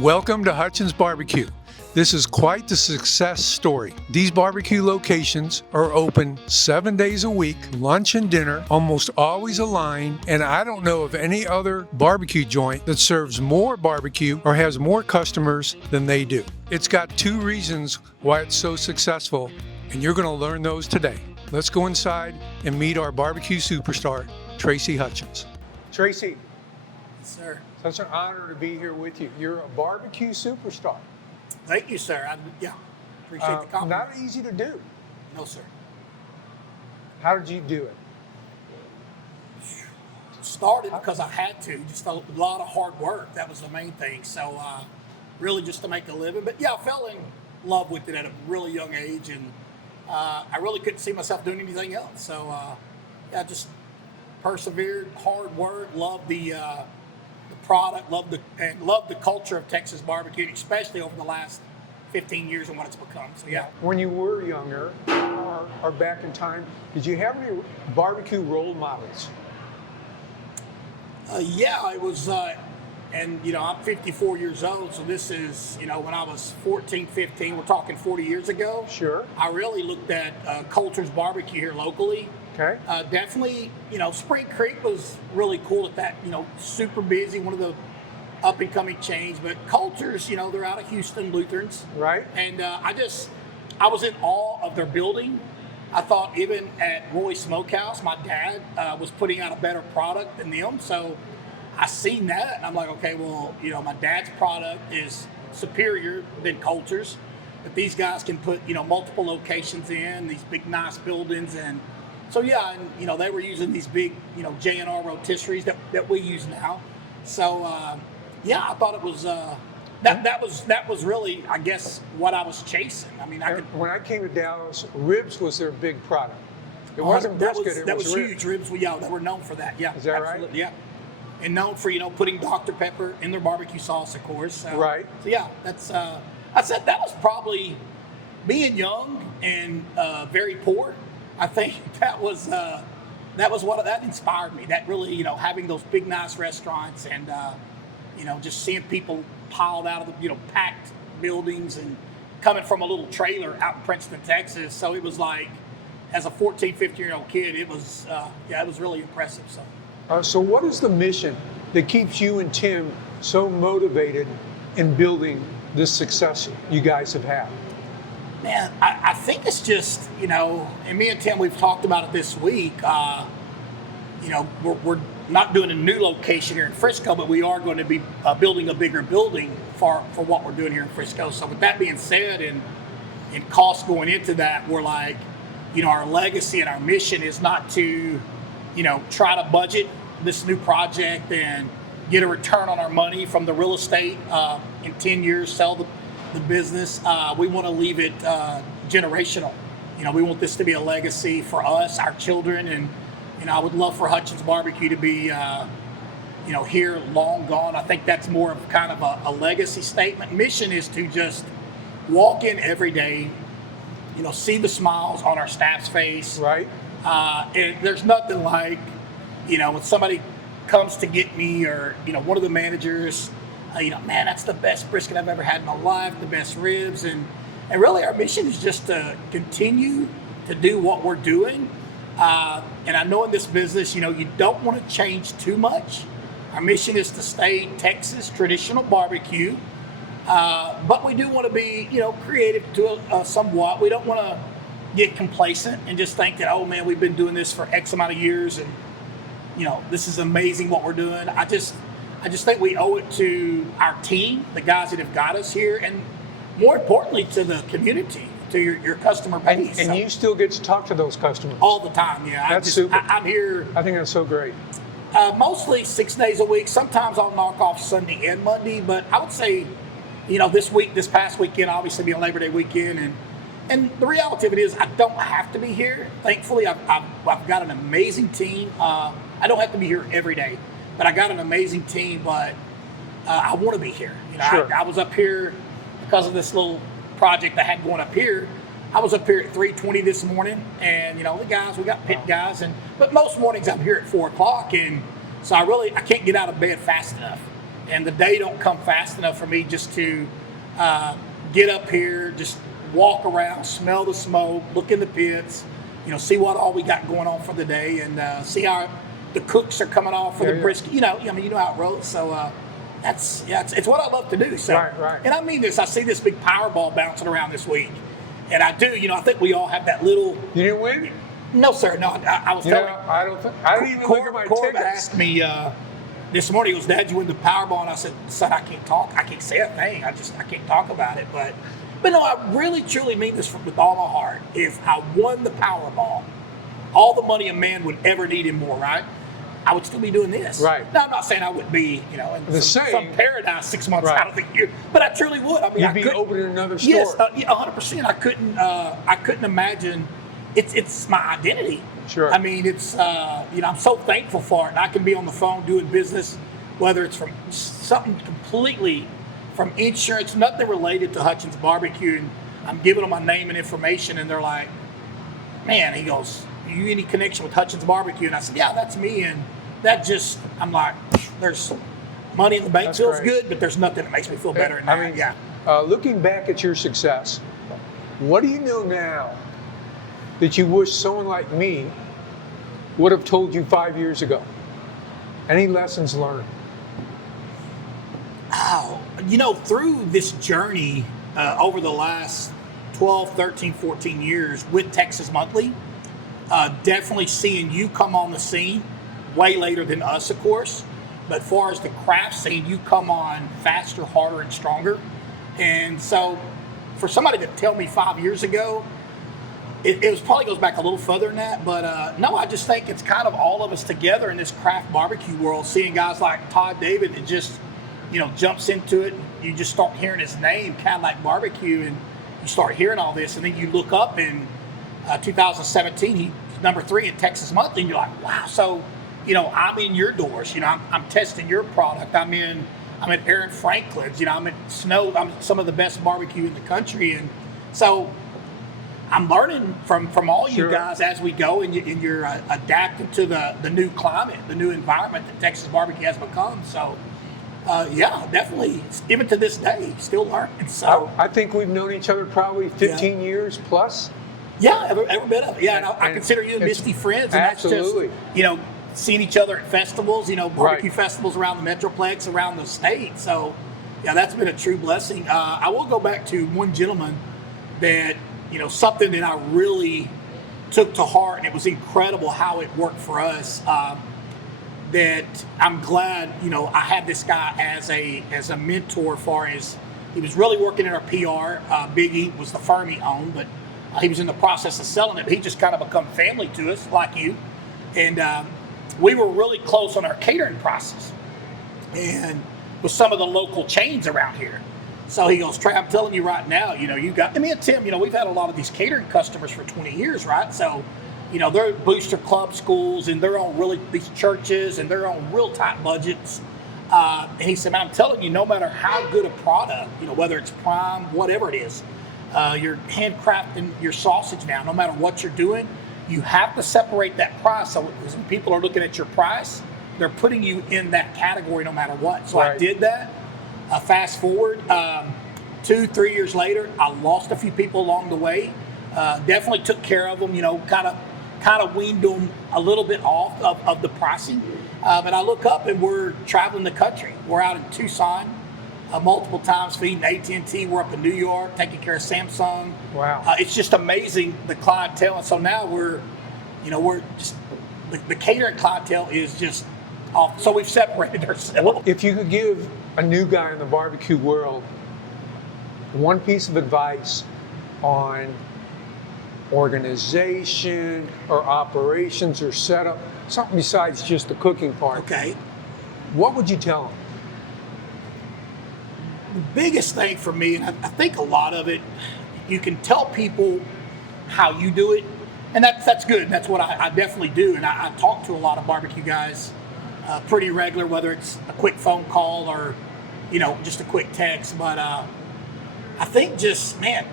Welcome to Hutchins BBQ. This is quite the success story. These barbecue locations are open 7 days a week, lunch and dinner, almost always aligned, and I don't know of any other barbecue joint that serves more barbecue or has more customers than they do. It's got two reasons why it's so successful, and you're going to learn those today. Let's go inside and meet our barbecue superstar, Trey Hutchins. Tracy. Yes, sir. Such an honor to be here with you. You're a barbecue superstar. Thank you, sir. Appreciate the compliment. Not easy to do. No, sir. How did you do it? Started because I had to. Just a lot of hard work. That was the main thing. So, really just to make a living. But yeah, I fell in love with it at a really young age, and I really couldn't see myself doing anything else. So, I just persevered, hard work, loved the product, loved the culture of Texas barbecue, especially over the last 15 years and what it's become. So yeah. When you were younger or back in time, did you have any barbecue role models? I was, and I'm 54 years old, so this is, when I was 14, 15, we're talking 40 years ago. Sure. I really looked at Coulter's barbecue here locally. Okay. Definitely, Spring Creek was really cool at that, super busy, one of the up and coming chains. But Coulter's, they're out of Houston, Lutherans. Right. And I was in awe of their building. I thought even at Roy Smokehouse, my dad was putting out a better product than them. So I seen that and I'm like, okay, well, my dad's product is superior than Coulter's. But these guys can put, multiple locations in, these big, nice buildings. And so, and, they were using these big, J&R rotisseries that we use now. So, I thought it was, that was really, I guess, what I was chasing. I mean, when I came to Dallas, ribs was their big product. It wasn't brisket, that was ribs. huge. Ribs, they were known for that. Yeah. Is that absolutely, right? Yeah. And known for, putting Dr. Pepper in their barbecue sauce, of course. So, right. So, that's, I said that was probably being young and very poor. I think that was what that inspired me. That really, having those big, nice restaurants and, just seeing people piled out of the, packed buildings and coming from a little trailer out in Princeton, Texas. So it was like, as a 14, 15-year-old kid, it was, it was really impressive. So what is the mission that keeps you and Tim so motivated in building this success you guys have had? Man, I think it's just, and me and Tim, we've talked about it this week. We're not doing a new location here in Frisco, but we are going to be building a bigger building for what we're doing here in Frisco. So with that being said, and costs going into that, we're like, our legacy and our mission is not to, try to budget this new project and get a return on our money from the real estate in 10 years, sell the business. We want to leave it generational. We want this to be a legacy for us, our children, and I would love for Hutchins BBQ to be here long gone. I think that's more of kind of a legacy statement. Mission is to just walk in every day, see the smiles on our staff's face. Right. And there's nothing like, when somebody comes to get me or one of the managers. Man, that's the best brisket I've ever had in my life, the best ribs. And really our mission is just to continue to do what we're doing. And I know in this business, you don't want to change too much. Our mission is to stay Texas traditional barbecue. But we do want to be, creative to somewhat. We don't want to get complacent and just think that, oh man, we've been doing this for X amount of years and, this is amazing what we're doing. I just think we owe it to our team, the guys that have got us here, and more importantly to the community, to your customer base. And you still get to talk to those customers? All the time, yeah. That's super. I'm here. I think that's so great. Mostly 6 days a week. Sometimes I'll knock off Sunday and Monday, but I would say, this past weekend, obviously being Labor Day weekend, and the reality of it is I don't have to be here. Thankfully, I've got an amazing team. I don't have to be here every day. But I got an amazing team, but I want to be here. Sure. I was up here because of this little project I had going up here. I was up here at 3:20 this morning, and the guys, we got pit guys, but most mornings I'm here at 4 o'clock, and so I can't get out of bed fast enough. and the day don't come fast enough for me just to get up here, just walk around, smell the smoke, look in the pits, see what all we got going on for the day, and see how the cooks are coming off for the brisket. You know how it rolls. So it's what I love to do. So, right. And I mean this. I see this big Powerball bouncing around this week, and I do. I think we all have that little. You didn't win? No, sir. No, I was telling. I didn't even look at my Corb tickets. asked me this morning. He goes, "Dad, you win the Powerball?" And I said, "Son, I can't talk. I can't say a thing. I can't talk about it." But no, I really truly mean this with all my heart. If I won the Powerball, all the money a man would ever need and more, right? I would still be doing this. Right. Now, I'm not saying I would be, in some paradise 6 months out of the year, but I truly would. I mean, You'd be opening another store. Yes, 100%. I couldn't imagine. It's my identity. Sure. I mean, it's I'm so thankful for it, and I can be on the phone doing business, whether it's from something completely from insurance, nothing related to Hutchins BBQ, and I'm giving them my name and information, and they're like, "Man," he goes, "You any connection with Hutchins BBQ?" And I said, "Yeah, that's me." And that just, I'm like, there's money in the bank, feels good, but there's nothing that makes me feel better than that. I mean, looking back at your success, what do you know now that you wish someone like me would have told you 5 years ago? Any lessons learned? Oh, through this journey over the last 12, 13, 14 years with Texas Monthly, definitely seeing you come on the scene way later than us, of course. But as far as the craft scene, you come on faster, harder, and stronger. And so for somebody to tell me 5 years ago, it was probably goes back a little further than that. But no, I just think it's kind of all of us together in this craft barbecue world, seeing guys like Todd David that just, jumps into it. You just start hearing his name, Cadillac Barbecue, and you start hearing all this. And then you look up in 2017, he's number 3 in Texas Monthly, and you're like, wow. So, I'm in your doors. I'm testing your product. I'm at Aaron Franklin's. I'm at Snow. I'm some of the best barbecue in the country, and so I'm learning from all you guys as we go, and you're adapting to the new climate, the new environment that Texas barbecue has become. So, definitely, even to this day, still learning. So I think we've known each other probably 15 years plus. Yeah, every bit of it. Yeah, and I consider you and Misty friends, and absolutely. That's just seeing each other at festivals, barbecue festivals around the Metroplex, around the state. So, that's been a true blessing. I will go back to one gentleman that, something that I really took to heart, and it was incredible how it worked for us. That I'm glad, I had this guy as a mentor, as far as he was really working in our PR. Biggie was the firm he owned, but he was in the process of selling it. But he just kind of become family to us, like you. And we were really close on our catering process, and with some of the local chains around here. So he goes, "Trey, I'm telling you right now, you got me and Tim. We've had a lot of these catering customers for 20 years, right? So, they're booster club schools, and they're on really these churches, and they're on real tight budgets." And he said, "Man, I'm telling you, no matter how good a product, whether it's prime, whatever it is, you're handcrafting your sausage now, no matter what you're doing, you have to separate that price. So when people are looking at your price, they're putting you in that category no matter what." So I did that. Fast forward 2-3 years later, I lost a few people along the way. Definitely took care of them, kind of weaned them a little bit off of the pricing. But I look up and we're traveling the country. We're out in Tucson multiple times feeding AT&T. We're up in New York taking care of Samsung. Wow. It's just amazing, the clientele. And so now we're just, the catering clientele is just off. So we've separated ourselves. If you could give a new guy in the barbecue world one piece of advice on organization or operations or setup, something besides just the cooking part, Okay. what would you tell him? The biggest thing for me, and I think a lot of it, you can tell people how you do it, and that's good. That's what I definitely do, and I talk to a lot of barbecue guys pretty regular, whether it's a quick phone call or just a quick text. But I think just, man,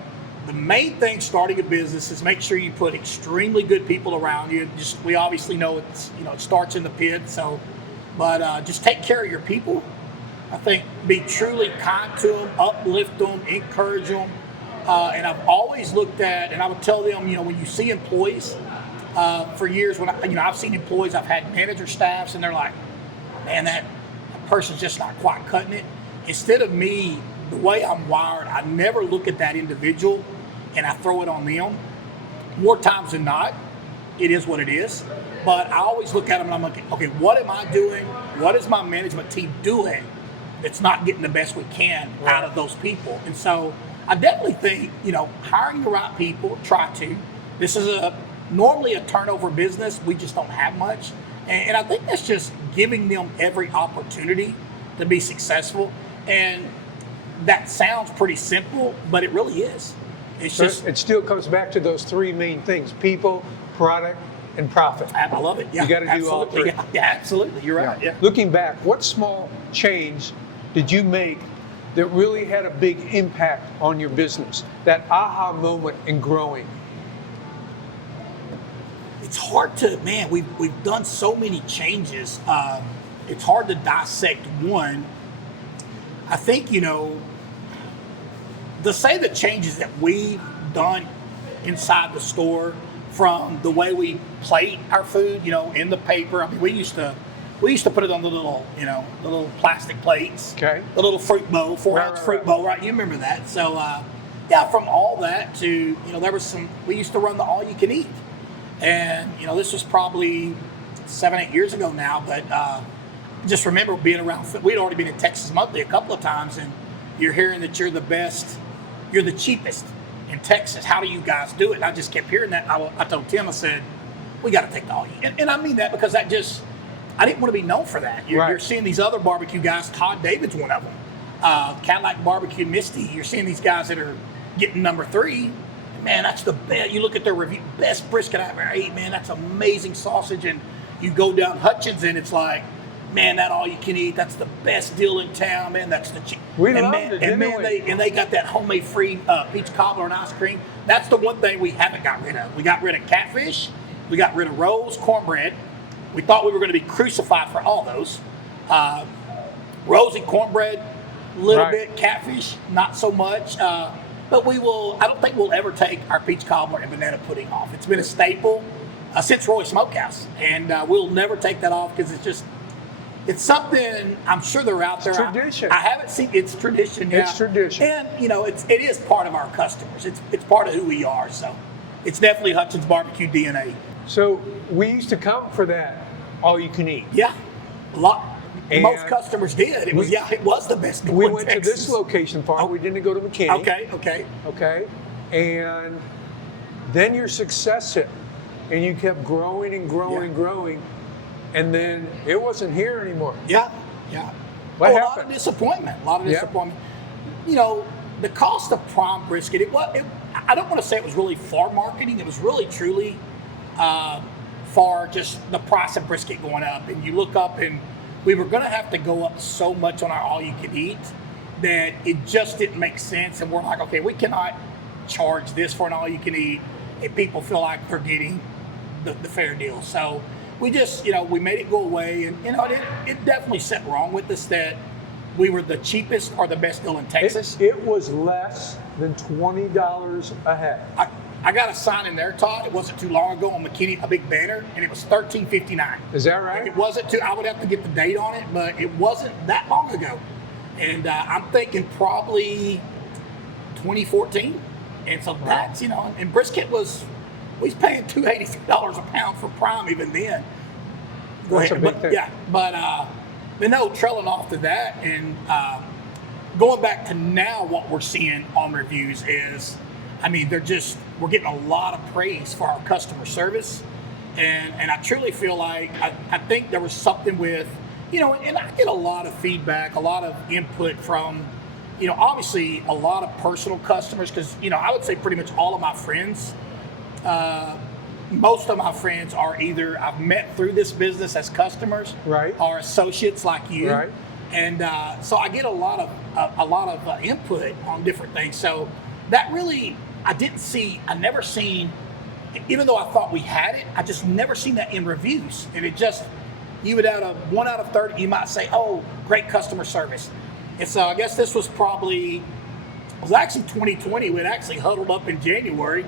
the main thing starting a business is make sure you put extremely good people around you. We obviously know it starts in the pit. So, but just take care of your people. I think be truly kind to them, uplift them, encourage them. And I've always looked at, and I would tell them, when you see employees, for years, I've seen employees, I've had manager staffs, and they're like, man, that person's just not quite cutting it. Instead of me, the way I'm wired, I never look at that individual and I throw it on them. More times than not, it is what it is. But I always look at them and I'm like, okay, what am I doing? What is my management team doing that's not getting the best we can out of those people? And so I definitely think, hiring the right people, try to. This is normally a turnover business. We just don't have much. And I think that's just giving them every opportunity to be successful. And that sounds pretty simple, but it really is. It's just, it still comes back to those three main things: people, product, and profit. I love it. Yeah, you got to do all three. Yeah, absolutely. You're right. Yeah. Looking back, what small change did you make that really had a big impact on your business? That aha moment in growing? It's hard to, we've done so many changes. It's hard to dissect one. I think, to say the changes that we've done inside the store, from the way we plate our food, in the paper. I mean, we used to put it on the little, the little plastic plates. Okay. The little fruit bowl, 4-ounce fruit bowl, right? You remember that. So, from all that to, we used to run the all you can eat. And, this was probably 7-8 years ago now, but just remember being around, we'd already been in Texas Monthly a couple of times, and you're hearing that you're the best, you're the cheapest in Texas. How do you guys do it? And I just kept hearing that. I told Tim, I said, we got to take the all you. And I mean that because I didn't want to be known for that. You're seeing these other barbecue guys. Todd David's one of them. Cadillac Barbecue Misty. You're seeing these guys that are getting number 3. Man, that's the best. You look at their review, best brisket I ever ate. Man, that's amazing sausage. And you go down Hutchins, and it's like, man, that all you can eat. That's the best deal in town. Man, that's the cheap. We loved it, and man, they got that homemade free peach cobbler and ice cream. That's the one thing we haven't got rid of. We got rid of catfish. We got rid of rolls, cornbread. We thought we were going to be crucified for all those. Rolls and cornbread, a little bit. Catfish, not so much. But I don't think we'll ever take our peach cobbler and banana pudding off. It's been a staple since Roy Smokehouse. And we'll never take that off because it's something, I'm sure they're out there. It's tradition. I haven't seen, it's tradition. It's tradition. And, it is part of our customers. It's part of who we are. So it's definitely Hutchins BBQ DNA. So we used to come for that all you can eat. Yeah, a lot. And most customers did. It was the best. We went to this location part. We didn't go to McKinney. Okay. And then your success hit, and you kept growing and growing and growing, and then it wasn't here anymore. Yeah. What happened? A lot of disappointment. The cost of prime brisket. I don't want to say it was really for marketing. It was really truly for just the price of brisket going up. And you look up, and we were going to have to go up so much on our all-you-can-eat that it just didn't make sense. And we're like, okay, we cannot charge this for an all-you-can-eat if people feel like they're getting the fair deal. So we just, we made it go away. And, it definitely set wrong with us that we were the cheapest or the best deal in Texas. It was less than $20 a head. I got a sign in there, Todd. It wasn't too long ago on McKinney, a big banner, and it was $13.59. Is that right? It wasn't too. I would have to get the date on it, but it wasn't that long ago. And I'm thinking probably 2014. And so that's, and brisket we was paying $283 a pound for prime even then. That's a big thing. Yeah, but no, trailing off to that and going back to now, what we're seeing on reviews is, we're getting a lot of praise for our customer service. And I truly feel like, I think there was something with, and I get a lot of feedback, a lot of input from, obviously a lot of personal customers, because, I would say pretty much all of my friends, most of my friends are either I've met through this business as customers, right, or associates like you. Right. And so I get a lot of input on different things. So that really, I never seen, even though I thought we had it, I just never seen that in reviews. And it just, you would out of 1 out of 30, you might say, oh, great customer service. And so I guess this was actually 2020. We'd actually huddled up in January,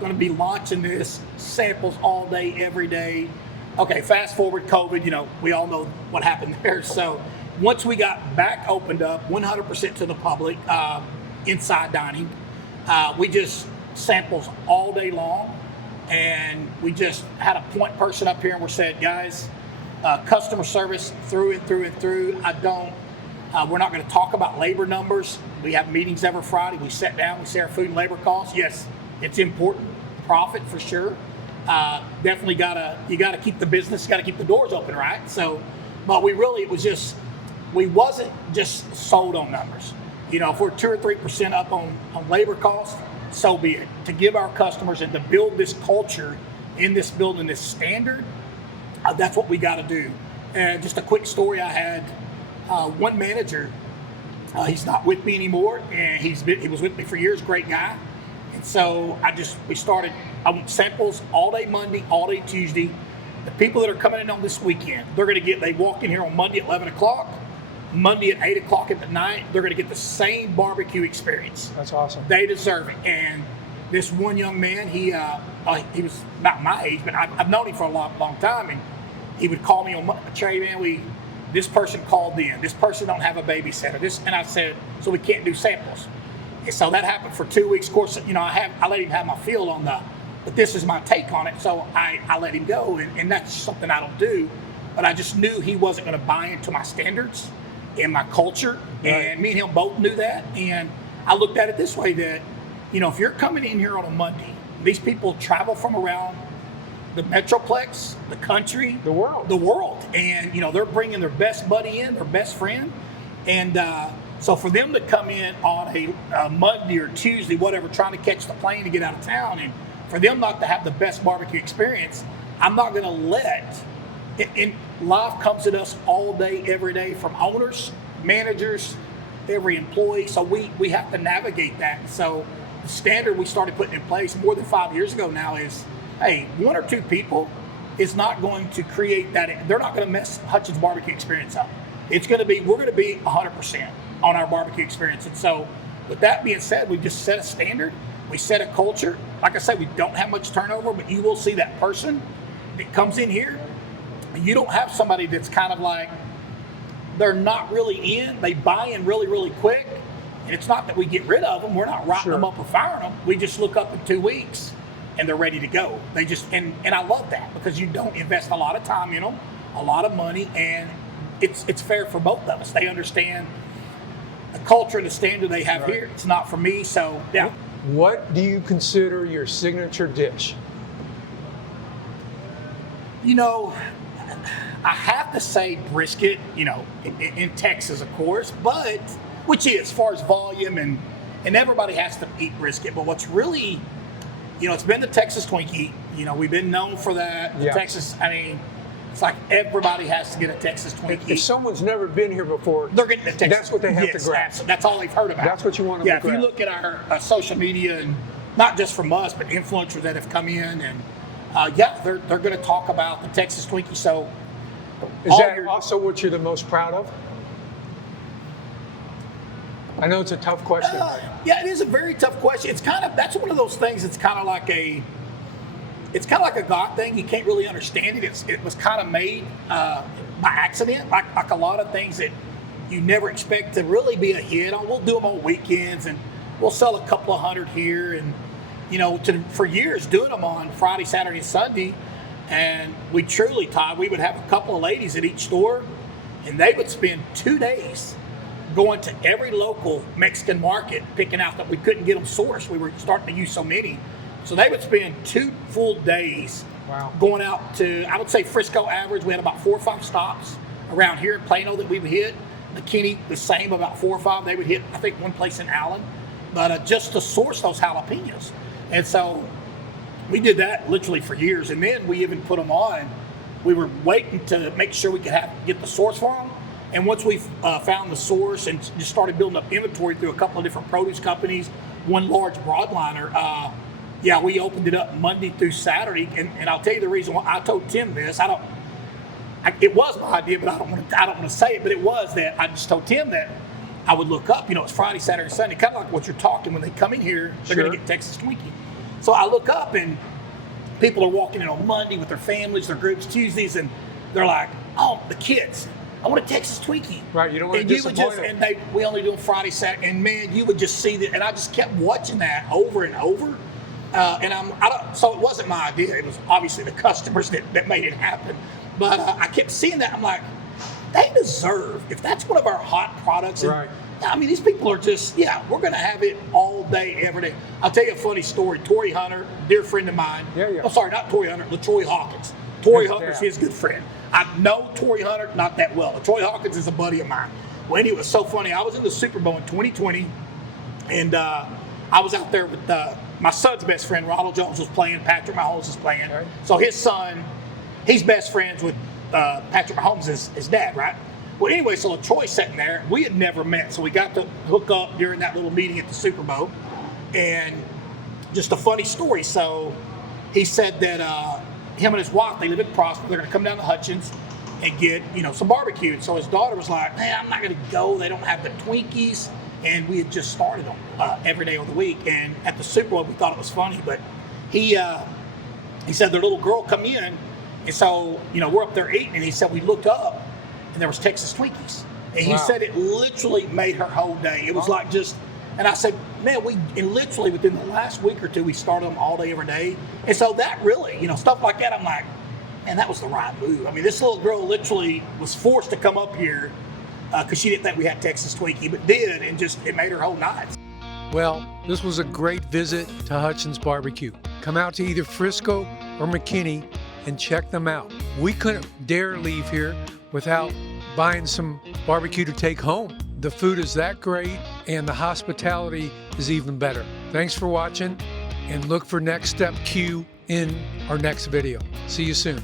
going to be launching this, samples all day, every day. Okay, fast forward COVID, we all know what happened there. So once we got back opened up 100% to the public, inside dining, we just samples all day long. And we just had a point person up here and we said, guys, customer service through and through and through. We're not going to talk about labor numbers. We have meetings every Friday. We sit down, we say our food and labor costs. Yes, it's important. Profit for sure. Definitely you gotta keep the business, gotta keep the doors open, right? So, but we wasn't just sold on numbers. If we're 2 or 3% up on labor costs, so be it. To give our customers and to build this culture in this building, this standard, that's what we got to do. And just a quick story, I had one manager. He's not with me anymore, and he was with me for years. Great guy. And so I want samples all day Monday, all day Tuesday. The people that are coming in on this weekend, they walk in here on Monday at 11 o'clock. Monday at 8 o'clock at the night, they're going to get the same barbecue experience. That's awesome. They deserve it. And this one young man, he was about my age, but I've known him for a long time. And he would call me on, Trey, man, this person called in. This person don't have a babysitter. And I said, so we can't do samples. And so that happened for 2 weeks. Of course, I let him have my feel on but this is my take on it. So I let him go. And that's something I don't do. But I just knew he wasn't going to buy into my standards and my culture, right. And me and him both knew that. And I looked at it this way, that if you're coming in here on a Monday, these people travel from around the metroplex, the country, the world, and they're bringing their best buddy in, their best friend, and so for them to come in on a Monday or Tuesday, whatever, trying to catch the plane to get out of town, and for them not to have the best barbecue experience, I'm not going to let it. And life comes at us all day, every day, from owners, managers, every employee. So we have to navigate that. So the standard we started putting in place more than 5 years ago now is, hey, 1 or 2 people is not going to create that. They're not going to mess Hutchins barbecue experience up. We're going to be 100% on our barbecue experience. And so with that being said, we just set a standard. We set a culture. Like I said, we don't have much turnover, but you will see that person that comes in here. You don't have somebody that's kind of like, they're not really in. They buy in really, really quick. And it's not that we get rid of them. We're not writing them up or firing them. We just look up in 2 weeks and they're ready to go. They just, and I love that, because you don't invest a lot of time in them, a lot of money, and it's fair for both of us. They understand the culture and the standard they have here. It's not for me, so yeah. What do you consider your signature dish? I have to say brisket, in Texas, of course, but which is, as far as volume, and everybody has to eat brisket. But what's really, it's been the Texas Twinkie. We've been known for that. Yeah. Texas, it's like everybody has to get a Texas Twinkie. If someone's never been here before, they're getting the Texas. That's what they have to grab. That's all they've heard about. That's what you want them to grab. If you look at our social media, and not just from us, but influencers that have come in, and they're going to talk about the Texas Twinkie. So, is that also what you're the most proud of? I know it's a tough question. Yeah, it is a very tough question. It's that's one of those things. It's kind of like a God thing. You can't really understand it. It was kind of made by accident, like a lot of things that you never expect to really be a hit on. We'll do them on weekends, and we'll sell a couple of hundred here, and for years doing them on Friday, Saturday, and Sunday. And we truly, Todd, we would have a couple of ladies at each store, and they would spend 2 days going to every local Mexican market, picking out that we couldn't get them sourced. We were starting to use so many. So they would spend 2 full days going out to, I would say Frisco average, we had about 4 or 5 stops around here in Plano that we would hit. McKinney, the same, about 4 or 5. They would hit, I think, one place in Allen, but just to source those jalapenos. And so we did that literally for years. And then we even put them on. We were waiting to make sure we could get the source for them. And once we found the source and just started building up inventory through a couple of different produce companies, one large broadliner, we opened it up Monday through Saturday. And I'll tell you the reason why. I told Tim this. It was my idea, but I don't want to say it. But it was that I just told Tim that I would look up, it's Friday, Saturday, Sunday, kind of like what you're talking. When they come in here, they're Sure. going to get Texas Twinkie. So I look up and people are walking in on Monday with their families, their groups Tuesdays, and they're like, oh, the kids, I want a Texas Twinkie. Right, you don't want to disappoint them. And we only do them Friday, Saturday, and man, you would just see that, and I just kept watching that over and over. So it wasn't my idea. It was obviously the customers that made it happen. But I kept seeing that. I'm like, they deserve, if that's one of our hot products. And, Right. I mean, these people are just, we're going to have it all day, every day. I'll tell you a funny story. Torrey Hunter, dear friend of mine. Yeah. Oh, sorry, not Torrey Hunter, LaTroy Hawkins. Torrey Hunter's Yeah. his good friend. I know Torrey Hunter not that well. LaTroy Hawkins is a buddy of mine. Well, anyway, it was so funny. I was in the Super Bowl in 2020, and I was out there with my son's best friend, Ronald Jones, was playing. Patrick Mahomes was playing. Right. So his son, he's best friends with Patrick Mahomes, his dad, right? Well, anyway, so LaTroy's sitting there. We had never met, so we got to hook up during that little meeting at the Super Bowl. And just a funny story. So he said that him and his wife, they live in Prosper. They're going to come down to Hutchins and get, some barbecue. And so his daughter was like, man, I'm not going to go. They don't have the Twinkies. And we had just started them every day of the week. And at the Super Bowl, we thought it was funny. But he said their little girl come in. And so, we're up there eating. And he said we looked up, and there was Texas Twinkies. And he Wow. said it literally made her whole day. It was like just, and I said, man, and literally within the last week or two, we started them all day, every day. And so that really, stuff like that, I'm like, man, that was the right move. I mean, this little girl literally was forced to come up here because she didn't think we had Texas Twinkie, but did, and just, it made her whole night. Well, this was a great visit to Hutchins BBQ. Come out to either Frisco or McKinney and check them out. We couldn't dare leave here without buying some barbecue to take home. The food is that great, and the hospitality is even better. Thanks for watching, and look for Next Step Q in our next video. See you soon.